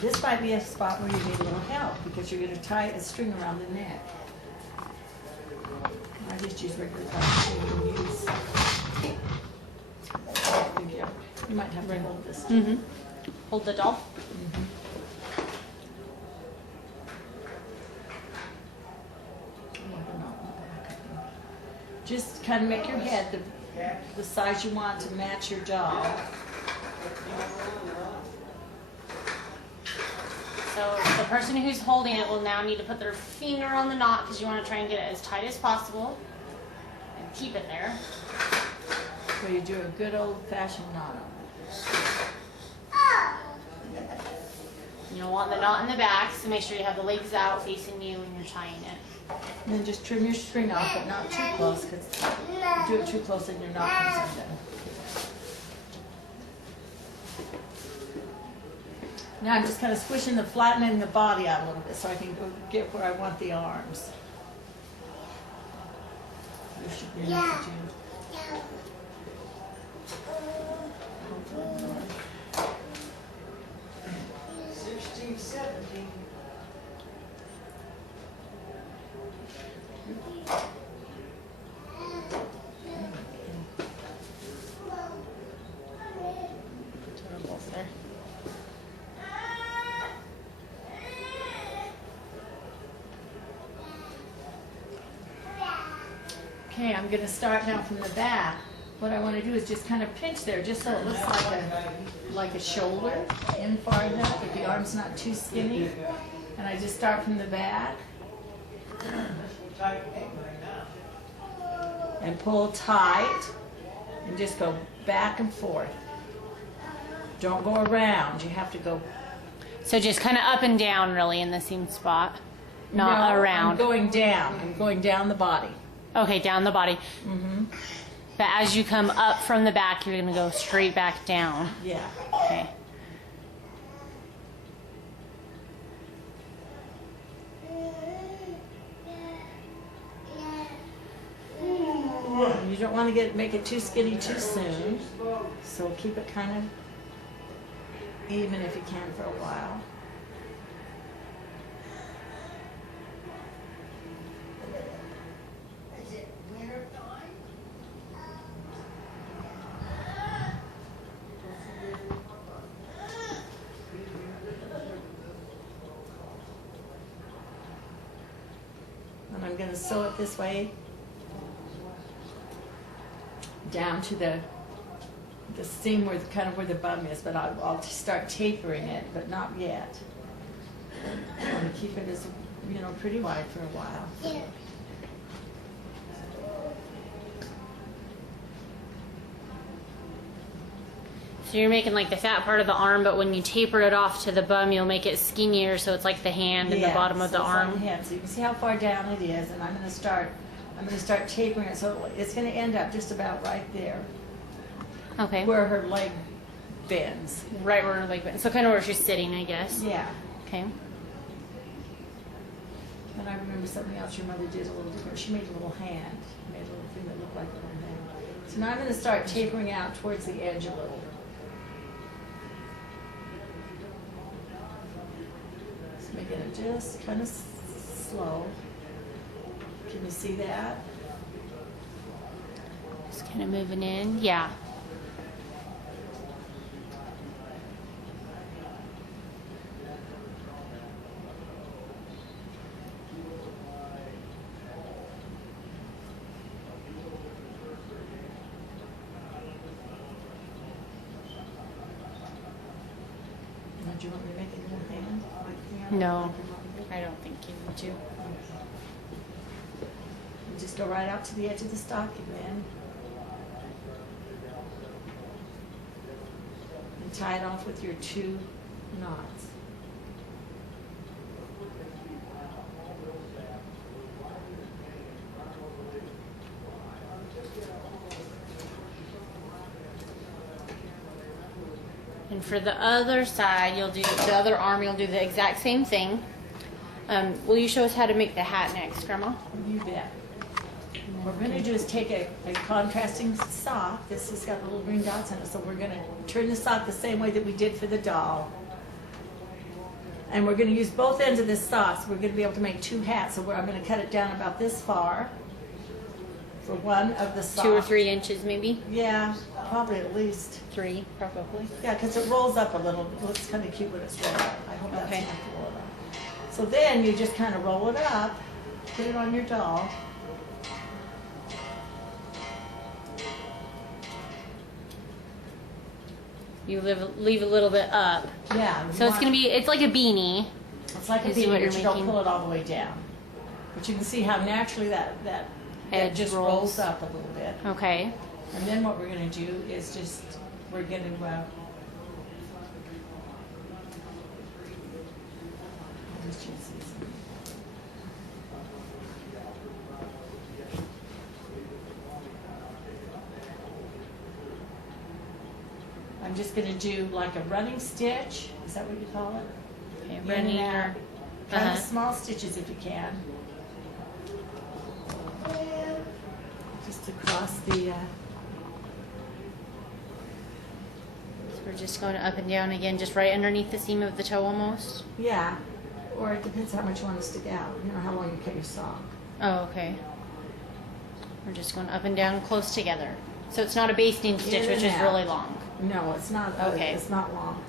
this might be a spot where you need a little help because you're going to tie a string around the neck. I just use regular cotton string and use. You might have to hold this. Mm-hmm. Hold the doll. Mm-hmm. Just kind of make your head the size you want to match your doll. So the person who's holding it will now need to put their finger on the knot because you want to try and get it as tight as possible and keep it there. So you do a good old-fashioned knot on it. You don't want the knot in the back, so make sure you have the legs out facing you when you're tying it. And then just trim your string off, but not too close, because if you do it too close, then your knot comes undone. Now I'm just kind of squishing flattening the body out a little bit so I can go get where I want the arms. You should be able to do. 16, 17. Okay, I'm going to start now from the back. What I want to do is just kind of pinch there, just so it looks like a shoulder in far enough, but the arm's not too skinny. And I just start from the back and pull tight and just go back and forth. Don't go around. You have to go. So just kind of up and down really in the same spot, not around. I'm going down. I'm going down the body. Okay, down the body. Mm-hmm. But as you come up from the back, you're going to go straight back down. Yeah. Okay. You don't want to make it too skinny too soon, so keep it kind of even if you can for a while. And I'm going to sew it this way down to the seam where where the bum is, but I'll start tapering it, but not yet. I want to keep it as pretty wide for a while. Yeah. So you're making like the fat part of the arm, but when you taper it off to the bum, you'll make it skinnier, so it's like the hand and the bottom of the arm. It's on the hand, so you can see how far down it is, and I'm going to start tapering it, so it's going to end up just about right there, Okay. where her leg bends. Right where her leg bends. So kind of where she's sitting, I guess. Yeah. Okay. And I remember something else your mother did a little different. She made a little hand, made a little thing that looked like a little hand. So now I'm going to start tapering out towards the edge a little. So making it just kind of slow. Can you see that? Just kind of moving in. Yeah. Do you want me to make a little hand? No, I don't think you need to. And just go right out to the edge of the stocking then. And tie it off with your 2 knots. And for the other side, you'll do the other arm. You'll do the exact same thing. Will you show us how to make the hat next, Grandma? You bet. What we're going to do is take a contrasting sock. This has got little green dots on it, so we're going to turn the sock the same way that we did for the doll. And we're going to use both ends of this sauce. We're going to be able to make 2 hats. So I'm going to cut it down about this far for one of the sauce. 2 or 3 inches maybe? Yeah, probably at least. 3, probably. Yeah, because it rolls up a little. It looks kind of cute when it's rolled up. I hope that's Okay. enough to roll it up. So then you just kind of roll it up, put it on your doll. You leave a little bit up. Yeah. So it's going to be, it's like a beanie. It's like a is beanie, what but you're you don't making. pull it all the way down. But you can see how naturally that Edge just rolls. rolls up a little bit. Okay. And then what we're going to do is just, we're going to, I'm just going to do like a running stitch. Is that what you call it? Okay, In running and out. or... Kind of Uh-huh. small stitches if you can. Just across the, So we're just going up and down again, just right underneath the seam of the toe almost? yeah. Or it depends how much you want to stick out. You know how long you cut your sock. Oh, okay. We're just going up and down close together. So it's not a basting stitch, In which and is out. really long. No, it's not. Okay. It's not long.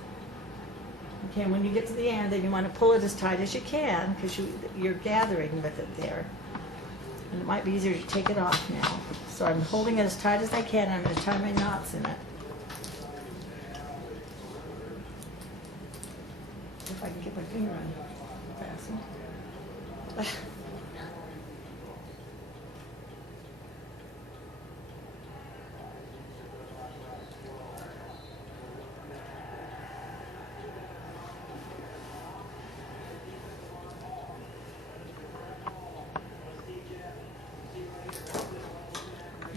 Okay, when you get to the end, then you want to pull it as tight as you can because you're gathering with it there. And it might be easier to take it off now. So I'm holding it as tight as I can, and I'm going to tie my knots in it. If I can get my finger on fast.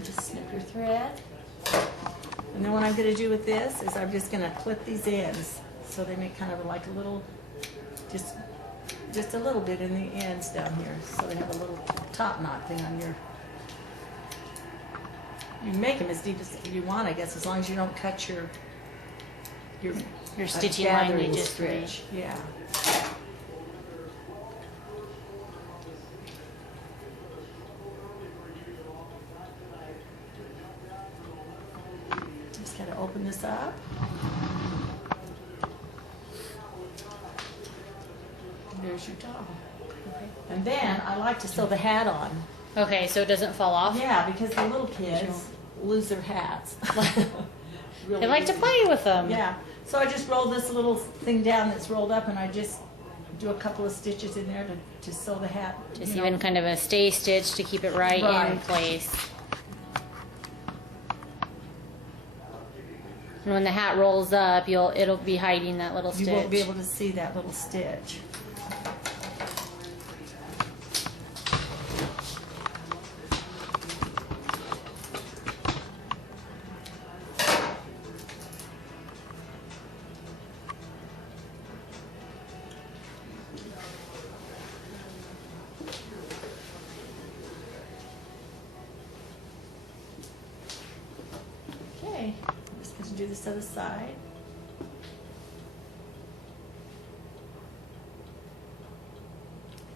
Just snip your thread. And then what I'm going to do with this is I'm just going to clip these ends so they make kind of like a little, just a little bit in the ends down here, so they have a little top knot thing on your. You can make them as deep as you want, I guess, as long as you don't cut your stitching line you gathering just made. stitch. Yeah. Just gotta open this up. There's your doll. Okay. And then I like to sew the hat on. Okay, so it doesn't fall off? Yeah, because the little kids lose their hats. Really They like to easy. play with them. Yeah. So I just roll this little thing down that's rolled up, and I just do a couple of stitches in there to sew the hat. Just you know. even kind of a stay stitch to keep it right in Right. place. And when the hat rolls up, it'll be hiding that little stitch. You won't be able to see that little stitch. Okay, I'm just going to do this other side.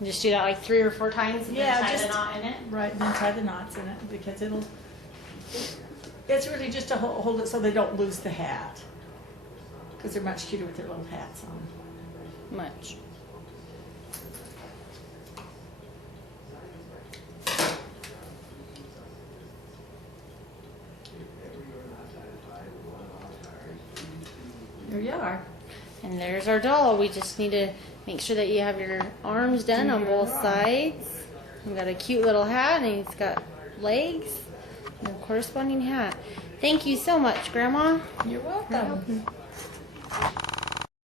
Just do that like 3 or 4 times and Yeah, then tie just- the knot in it. Right, and then tie the knots in it because it's really just to hold it so they don't lose the hat. Because they're much cuter with their little hats on. Much. There you are. And there's our doll. We just need to make sure that you have your arms done on both sides. We've got a cute little hat, and he's got legs and a corresponding hat. Thank you so much, Grandma. You're welcome.